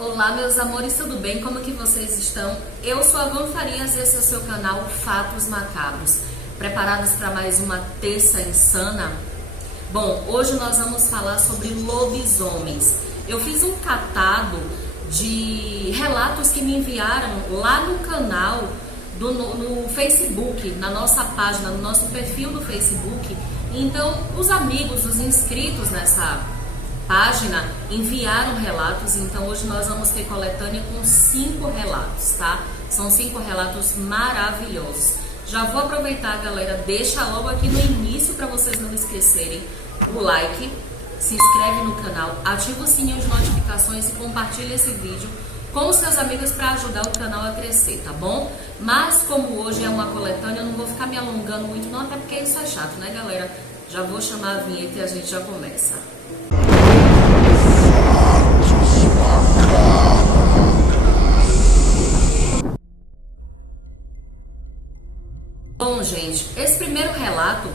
Olá, meus amores, tudo bem? Como que vocês estão? Eu sou a Van Farias e esse é o seu canal Fatos Macabros. Preparados para mais uma terça insana? Bom, hoje nós vamos falar sobre lobisomens. Eu fiz um catado de relatos que me enviaram lá no canal, no Facebook, na nossa página, no nosso perfil do Facebook. Então, os amigos, os inscritos nessa página enviaram relatos, então hoje nós vamos ter coletânea com 5 relatos, tá? São 5 relatos maravilhosos. Já vou aproveitar, galera, deixa logo aqui no início para vocês não esquecerem o like, se inscreve no canal, ativa o sininho de notificações e compartilha esse vídeo com os seus amigos para ajudar o canal a crescer, tá bom? Mas como hoje é uma coletânea, eu não vou ficar me alongando muito não, até porque isso é chato, né, galera? Já vou chamar a vinheta e a gente já começa. Bom, gente, esse primeiro relato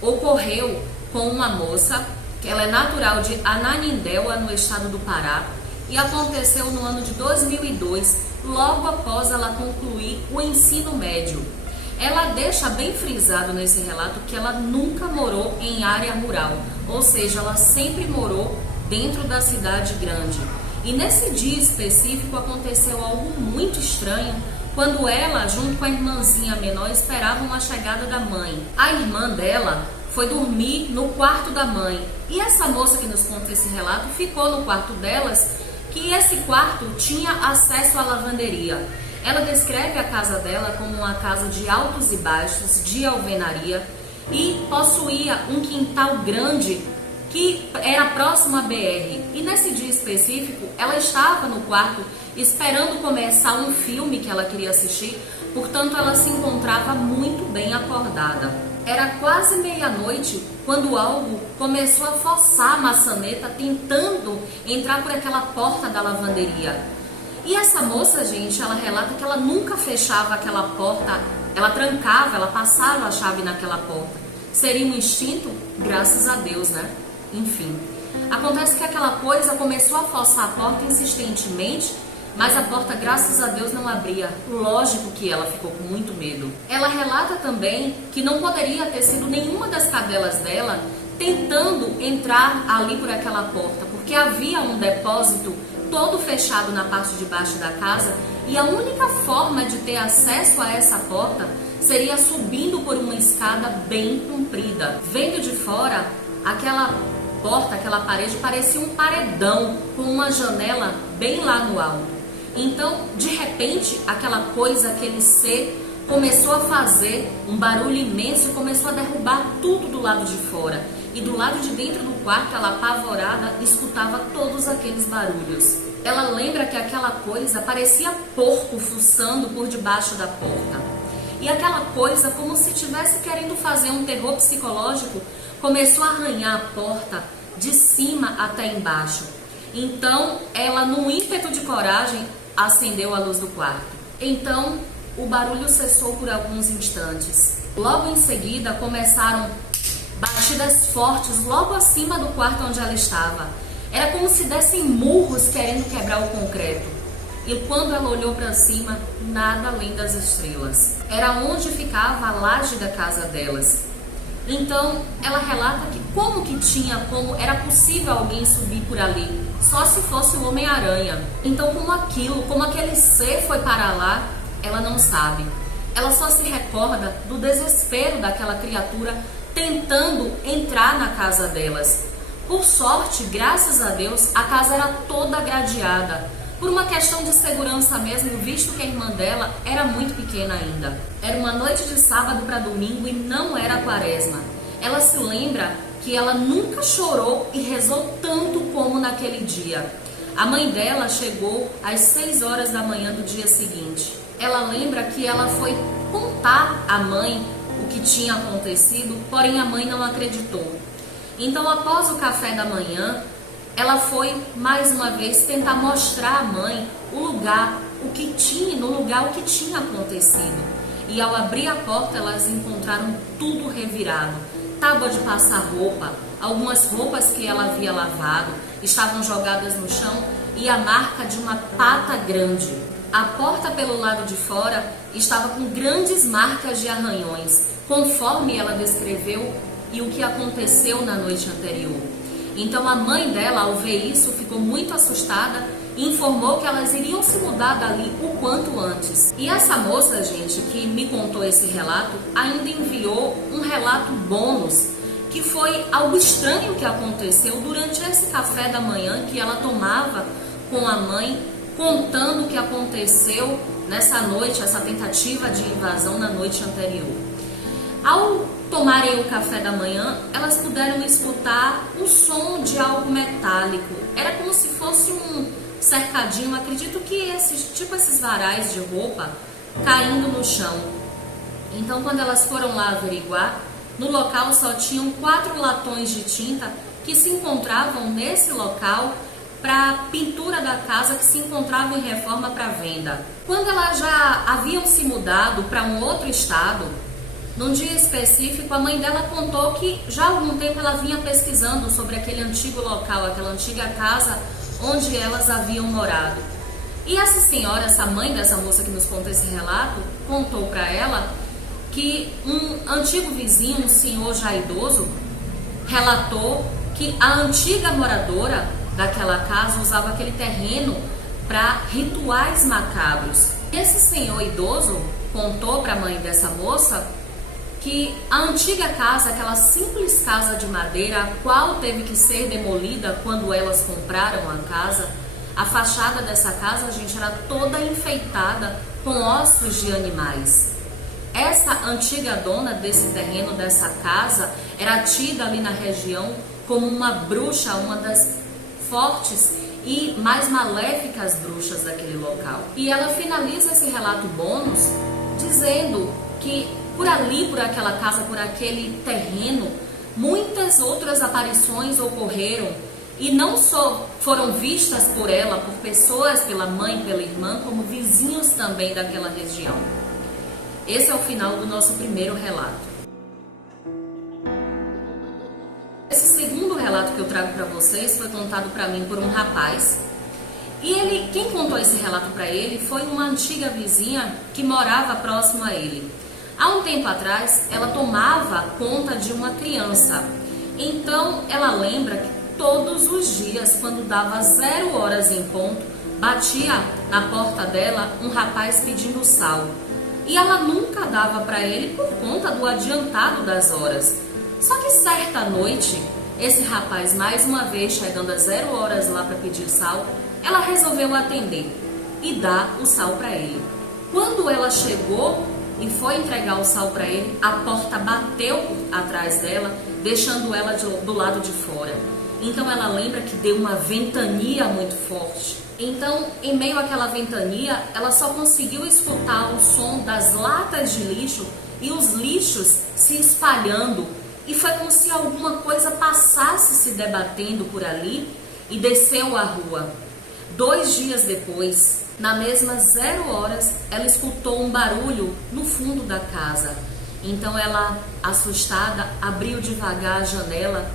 ocorreu com uma moça, que ela é natural de Ananindeua, no estado do Pará, e aconteceu no ano de 2002, logo após ela concluir o ensino médio. Ela deixa bem frisado nesse relato que ela nunca morou em área rural, ou seja, ela sempre morou dentro da cidade grande. E nesse dia específico aconteceu algo muito estranho, quando ela, junto com a irmãzinha menor, esperavam a chegada da mãe. A irmã dela foi dormir no quarto da mãe. E essa moça que nos conta esse relato ficou no quarto delas, que esse quarto tinha acesso à lavanderia. Ela descreve a casa dela como uma casa de altos e baixos, de alvenaria, e possuía um quintal grande que era próximo à BR. E nesse dia específico, ela estava no quarto esperando começar um filme que ela queria assistir, portanto ela se encontrava muito bem acordada. Era quase meia-noite quando algo começou a forçar a maçaneta tentando entrar por aquela porta da lavanderia. E essa moça, gente, ela relata que ela nunca fechava aquela porta, ela trancava, ela passava a chave naquela porta. Seria um instinto? Graças a Deus, né? Enfim, acontece que aquela coisa começou a forçar a porta insistentemente, mas a porta, graças a Deus, não abria. Lógico que ela ficou com muito medo. Ela relata também que não poderia ter sido nenhuma das cadelas dela tentando entrar ali por aquela porta, porque havia um depósito todo fechado na parte de baixo da casa e a única forma de ter acesso a essa porta seria subindo por uma escada bem comprida. Vendo de fora, aquela porta, aquela parede parecia um paredão com uma janela bem lá no alto. Então, de repente, aquela coisa, aquele ser começou a fazer um barulho imenso e começou a derrubar tudo do lado de fora. E do lado de dentro do quarto, ela apavorada, escutava todos aqueles barulhos. Ela lembra que aquela coisa parecia porco fuçando por debaixo da porta. E aquela coisa, como se estivesse querendo fazer um terror psicológico, começou a arranhar a porta de cima até embaixo. Então, ela, num ímpeto de coragem, acendeu a luz do quarto. Então, o barulho cessou por alguns instantes. Logo em seguida, começaram batidas fortes logo acima do quarto onde ela estava. Era como se dessem murros querendo quebrar o concreto. E quando ela olhou para cima, nada além das estrelas. Era onde ficava a laje da casa delas. Então, ela relata que como era possível alguém subir por ali, só se fosse o Homem-Aranha. Então, como aquele ser foi para lá, ela não sabe. Ela só se recorda do desespero daquela criatura tentando entrar na casa delas. Por sorte, graças a Deus, a casa era toda gradeada, por uma questão de segurança mesmo, visto que a irmã dela era muito pequena ainda. Era uma noite de sábado para domingo e não era quaresma. Ela se lembra que ela nunca chorou e rezou tanto como naquele dia. A mãe dela chegou às 6 horas da manhã do dia seguinte. Ela lembra que ela foi contar à mãe o que tinha acontecido, porém a mãe não acreditou. Então, após o café da manhã, ela foi mais uma vez tentar mostrar à mãe no lugar o que tinha acontecido. E ao abrir a porta, elas encontraram tudo revirado. Tábua de passar roupa, algumas roupas que ela havia lavado estavam jogadas no chão e a marca de uma pata grande. A porta pelo lado de fora estava com grandes marcas de arranhões, conforme ela descreveu e o que aconteceu na noite anterior. Então a mãe dela, ao ver isso, ficou muito assustada e informou que elas iriam se mudar dali o quanto antes. E essa moça, gente, que me contou esse relato, ainda enviou um relato bônus, que foi algo estranho que aconteceu durante esse café da manhã que ela tomava com a mãe, contando o que aconteceu nessa noite, essa tentativa de invasão na noite anterior. Ao tomarem o café da manhã, elas puderam escutar o som de algo metálico. Era como se fosse um cercadinho, acredito que esses varais de roupa caindo no chão. Então, quando elas foram lá averiguar, no local só tinham 4 latões de tinta que se encontravam nesse local para pintura da casa, que se encontrava em reforma para venda. Quando elas já haviam se mudado para um outro estado, num dia específico, a mãe dela contou que já há algum tempo ela vinha pesquisando sobre aquele antigo local, aquela antiga casa onde elas haviam morado. E essa senhora, essa mãe dessa moça que nos conta esse relato, contou para ela que um antigo vizinho, um senhor já idoso, relatou que a antiga moradora daquela casa usava aquele terreno para rituais macabros. Esse senhor idoso contou para a mãe dessa moça que a antiga casa, aquela simples casa de madeira, a qual teve que ser demolida quando elas compraram a casa, a fachada dessa casa, gente, era toda enfeitada com ossos de animais. Essa antiga dona desse terreno, dessa casa, era tida ali na região como uma bruxa, uma das fortes e mais maléficas bruxas daquele local. E ela finaliza esse relato bônus dizendo que por ali, por aquela casa, por aquele terreno, muitas outras aparições ocorreram e não só foram vistas por ela, por pessoas, pela mãe, pela irmã, como vizinhos também daquela região. Esse é o final do nosso primeiro relato. Esse segundo relato que eu trago para vocês foi contado para mim por um rapaz. E quem contou esse relato para ele foi uma antiga vizinha que morava próximo a ele. Há um tempo atrás, ela tomava conta de uma criança. Então, ela lembra que todos os dias, quando dava 0 horas em ponto, batia na porta dela um rapaz pedindo sal. E ela nunca dava para ele por conta do adiantado das horas. Só que certa noite, esse rapaz, mais uma vez chegando a 0 horas lá para pedir sal, ela resolveu atender e dar o sal para ele. Quando ela chegou e foi entregar o sal para ele, a porta bateu atrás dela, deixando ela do lado de fora. Então ela lembra que deu uma ventania muito forte. Então, em meio àquela ventania, ela só conseguiu escutar o som das latas de lixo e os lixos se espalhando. E foi como se alguma coisa passasse se debatendo por ali e desceu a rua. 2 dias depois, na mesma 0 horas, ela escutou um barulho no fundo da casa. Então ela, assustada, abriu devagar a janela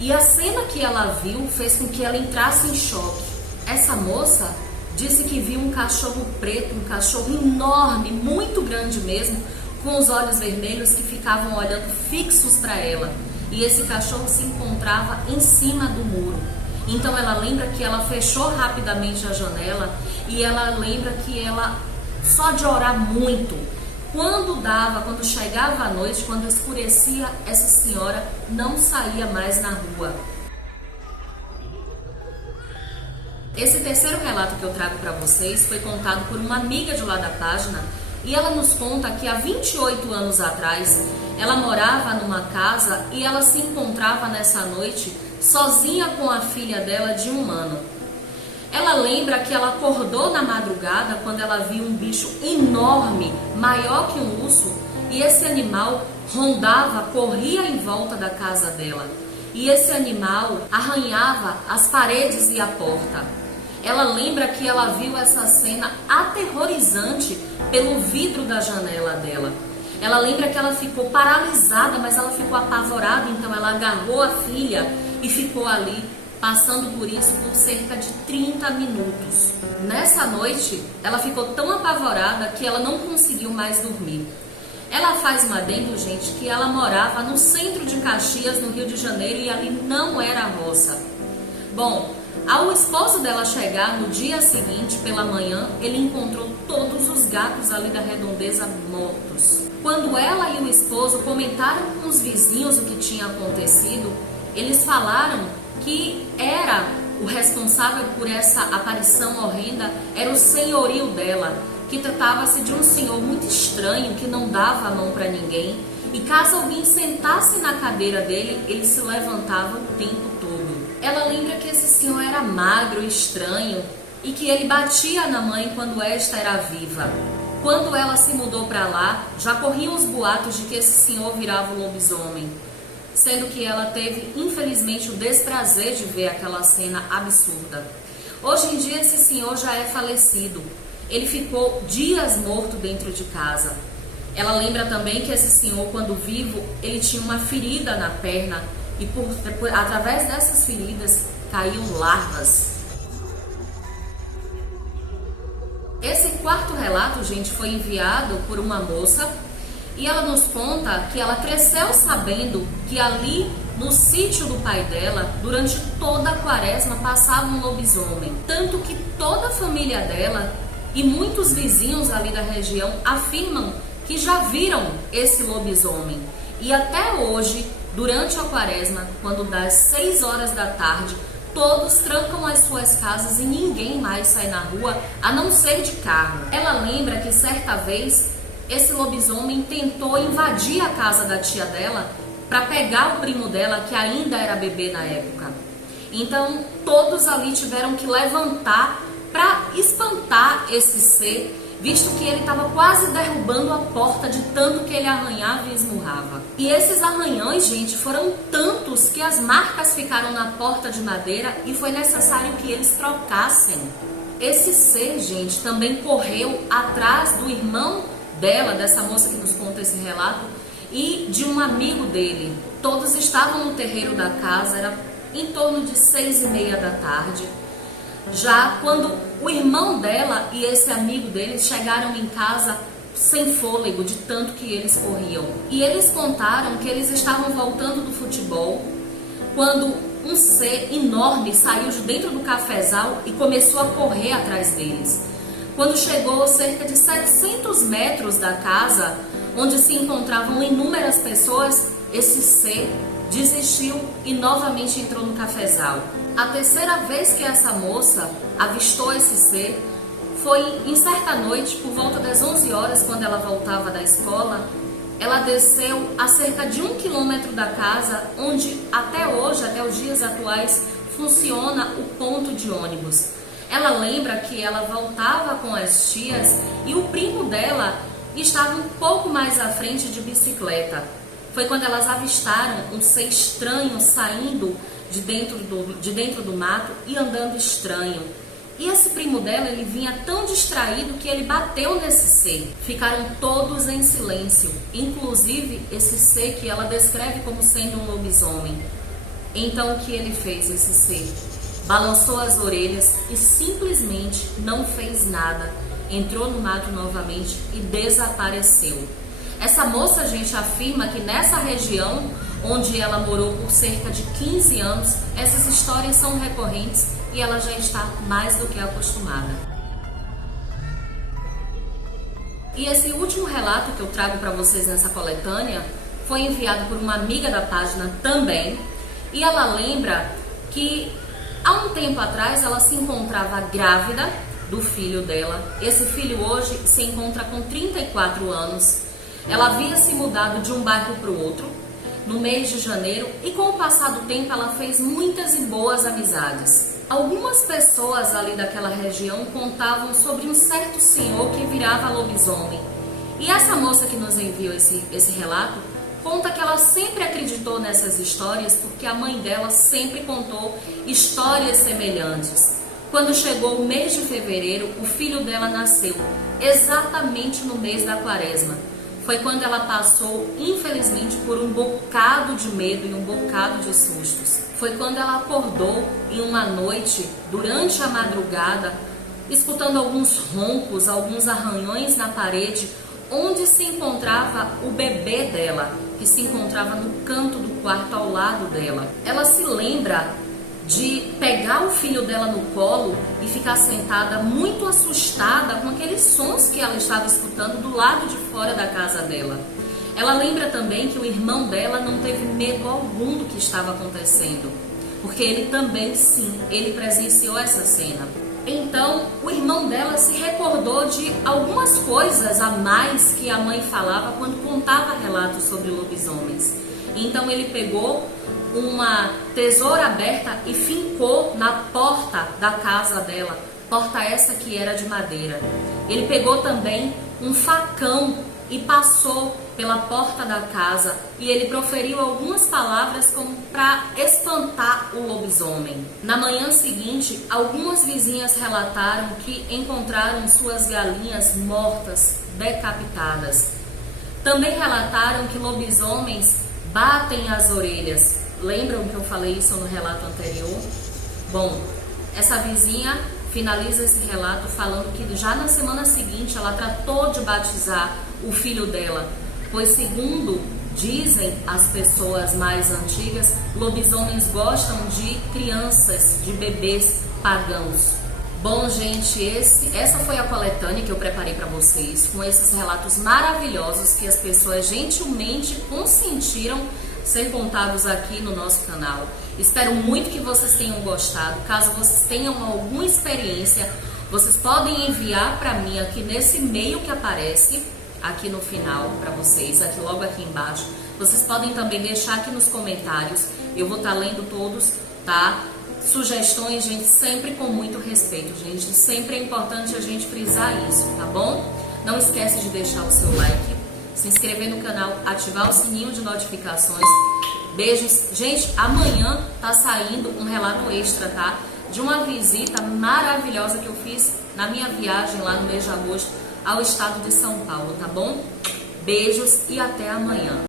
e a cena que ela viu fez com que ela entrasse em choque. Essa moça disse que viu um cachorro preto, um cachorro enorme, muito grande mesmo, com os olhos vermelhos que ficavam olhando fixos para ela. E esse cachorro se encontrava em cima do muro. Então ela lembra que ela fechou rapidamente a janela e ela lembra que ela, só de orar muito, quando chegava a noite, quando escurecia, essa senhora não saía mais na rua. Esse terceiro relato que eu trago para vocês foi contado por uma amiga de lá da página e ela nos conta que há 28 anos atrás ela morava numa casa e ela se encontrava nessa noite sozinha com a filha dela de 1 ano. Ela lembra que ela acordou na madrugada quando ela viu um bicho enorme, maior que um urso, e esse animal rondava, corria em volta da casa dela. E esse animal arranhava as paredes e a porta. Ela lembra que ela viu essa cena aterrorizante pelo vidro da janela dela. Ela lembra que ela ficou paralisada, mas ela ficou apavorada, então ela agarrou a filha e ficou ali passando por isso por cerca de 30 minutos. Nessa noite, ela ficou tão apavorada que ela não conseguiu mais dormir. Ela faz um adendo, gente, que ela morava no centro de Caxias, no Rio de Janeiro, e ali não era roça. Bom, ao esposo dela chegar no dia seguinte, pela manhã, ele encontrou todos os gatos ali da redondeza mortos. Quando ela e o esposo comentaram com os vizinhos o que tinha acontecido, eles falaram que era o responsável por essa aparição horrenda, era o senhorio dela, que tratava-se de um senhor muito estranho, que não dava a mão para ninguém, e caso alguém sentasse na cadeira dele, ele se levantava o tempo todo. Ela lembra que esse senhor era magro e estranho, e que ele batia na mãe quando esta era viva. Quando ela se mudou para lá, já corriam os boatos de que esse senhor virava um lobisomem, sendo que ela teve, infelizmente, o desprazer de ver aquela cena absurda. Hoje em dia, esse senhor já é falecido. Ele ficou dias morto dentro de casa. Ela lembra também que esse senhor, quando vivo, ele tinha uma ferida na perna e através dessas feridas caíam larvas. Esse quarto relato, gente, foi enviado por uma moça e ela nos conta que ela cresceu sabendo que ali no sítio do pai dela, durante toda a quaresma, passava um lobisomem. Tanto que toda a família dela e muitos vizinhos ali da região afirmam que já viram esse lobisomem. E até hoje, durante a quaresma, quando dá 6 horas da tarde, todos trancam as suas casas e ninguém mais sai na rua, a não ser de carro. Ela lembra que certa vez esse lobisomem tentou invadir a casa da tia dela para pegar o primo dela, que ainda era bebê na época. Então, todos ali tiveram que levantar para espantar esse ser, visto que ele estava quase derrubando a porta de tanto que ele arranhava e esmurrava. E esses arranhões, gente, foram tantos que as marcas ficaram na porta de madeira e foi necessário que eles trocassem. Esse ser, gente, também correu atrás do irmão dela, dessa moça que nos conta esse relato, e de um amigo dele. Todos estavam no terreiro da casa, era em torno de 6:30 da tarde. Já quando o irmão dela e esse amigo dele chegaram em casa sem fôlego, de tanto que eles corriam. E eles contaram que eles estavam voltando do futebol, quando um ser enorme saiu de dentro do cafezal e começou a correr atrás deles. Quando chegou cerca de 700 metros da casa, onde se encontravam inúmeras pessoas, esse ser desistiu e novamente entrou no cafezal. A terceira vez que essa moça avistou esse ser foi em certa noite, por volta das 11 horas, quando ela voltava da escola. Ela desceu a cerca de 1 quilômetro da casa, onde até hoje, até os dias atuais, funciona o ponto de ônibus. Ela lembra que ela voltava com as tias e o primo dela estava um pouco mais à frente de bicicleta. Foi quando elas avistaram um ser estranho saindo de dentro do mato e andando estranho. E esse primo dela, ele vinha tão distraído que ele bateu nesse ser. Ficaram todos em silêncio, inclusive esse ser que ela descreve como sendo um lobisomem. Então o que ele fez, esse ser? Balançou as orelhas e simplesmente não fez nada. Entrou no mato novamente e desapareceu. Essa moça, gente, afirma que nessa região onde ela morou por cerca de 15 anos, essas histórias são recorrentes e ela já está mais do que acostumada. E esse último relato que eu trago para vocês nessa coletânea foi enviado por uma amiga da página também, e ela lembra que há um tempo atrás ela se encontrava grávida do filho dela. Esse filho hoje se encontra com 34 anos. Ela havia se mudado de um bairro para o outro no mês de janeiro e com o passar do tempo ela fez muitas e boas amizades. Algumas pessoas ali daquela região contavam sobre um certo senhor que virava lobisomem. E essa moça que nos enviou esse relato conta que ela sempre acreditou nessas histórias porque a mãe dela sempre contou histórias semelhantes. Quando chegou o mês de fevereiro, o filho dela nasceu exatamente no mês da quaresma. foi quando ela passou, infelizmente, por um bocado de medo e um bocado de sustos. Foi quando ela acordou em uma noite, durante a madrugada, escutando alguns roncos, alguns arranhões na parede, onde se encontrava o bebê dela, que se encontrava no canto do quarto ao lado dela. Ela se lembra de pegar o filho dela no colo e ficar sentada muito assustada com aqueles sons que ela estava escutando do lado de fora da casa dela. Ela lembra também que o irmão dela não teve medo algum do que estava acontecendo, porque ele também, sim, ele presenciou essa cena. Então, o irmão dela se recordou de algumas coisas a mais que a mãe falava quando contava relatos sobre lobisomens. Então, ele pegou uma tesoura aberta e fincou na porta da casa dela, porta essa que era de madeira. Ele pegou também um facão e passou pela porta da casa e ele proferiu algumas palavras como para espantar o lobisomem. Na manhã seguinte, algumas vizinhas relataram que encontraram suas galinhas mortas, decapitadas. Também relataram que lobisomens batem as orelhas. Lembram que eu falei isso no relato anterior? Bom, essa vizinha finaliza esse relato falando que já na semana seguinte ela tratou de batizar o filho dela, pois segundo dizem as pessoas mais antigas, lobisomens gostam de crianças, de bebês pagãos. Bom, gente, essa foi a coletânea que eu preparei para vocês, com esses relatos maravilhosos que as pessoas gentilmente consentiram ser contados aqui no nosso canal. Espero muito que vocês tenham gostado. Caso vocês tenham alguma experiência, vocês podem enviar para mim aqui nesse e-mail que aparece aqui no final para vocês, aqui logo aqui embaixo. Vocês podem também deixar aqui nos comentários, eu vou estar lendo todos, tá? Sugestões, gente, sempre com muito respeito, gente. Sempre é importante a gente frisar isso, tá bom? Não esquece de deixar o seu like, se inscrever no canal, ativar o sininho de notificações. Beijos. Gente, amanhã tá saindo um relato extra, tá? De uma visita maravilhosa que eu fiz na minha viagem lá no mês de agosto ao estado de São Paulo, tá bom? Beijos e até amanhã.